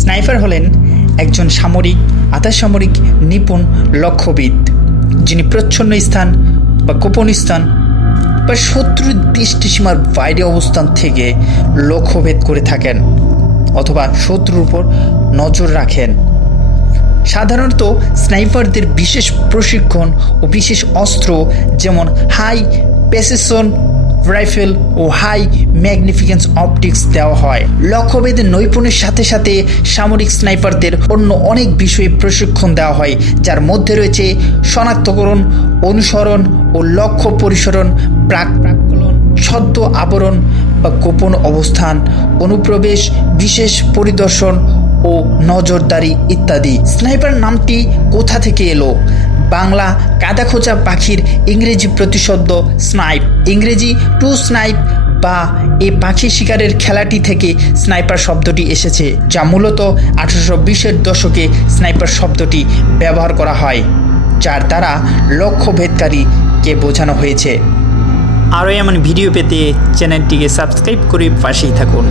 Sniper হলেন একজন সামরিক আধাসামরিক নিপুণ লক্ষ্যবিদ, যিনি প্রচ্ছন্ন স্থান বা গোপন স্থান বা শত্রুর দৃষ্টিসীমার বাইরে অবস্থান থেকে লক্ষ্যভেদ করে থাকেন অথবা শত্রুর উপর নজর রাখেন। সাধারণত স্নাইপারদের বিশেষ প্রশিক্ষণ ও বিশেষ অস্ত্র যেমন হাই প্রেসিশন রাইফেল ও হাই ম্যাগনিফিকেন্স অপটিক্স দেওয়া হয়। লক্ষ্যভেদের নৈপুণ্যের সাথে সাথে সামরিক স্নাইপারদের অন্য অনেক বিষয়ে প্রশিক্ষণ দেওয়া হয়, যার মধ্যে রয়েছে শনাক্তকরণ, অনুসরণ ও লক্ষ্য পরিসরণ, প্রাক্কলন, ছদ্ম আবরণ বা গোপন অবস্থান, অনুপ্রবেশ, বিশেষ পরিদর্শন ও নজরদারি ইত্যাদি। স্নাইপার নামটি কোথা থেকে এলো? বাংলা কাদাখোঁচা পাখির ইংরেজি প্রতিশব্দ স্নাইপ, ইংরেজি টু স্নাইপ বা এই পাখি শিকারের খেলাটি থেকে স্নাইপার শব্দটি এসেছে, যা মূলত 1820-এর দশকে স্নাইপার শব্দটি ব্যবহার করা হয়, যার দ্বারা লক্ষ্যভেদকারীকে বোঝানো হয়েছে। আরও এমন ভিডিও পেতে চ্যানেলটিকে সাবস্ক্রাইব করে পাশেই থাকুন।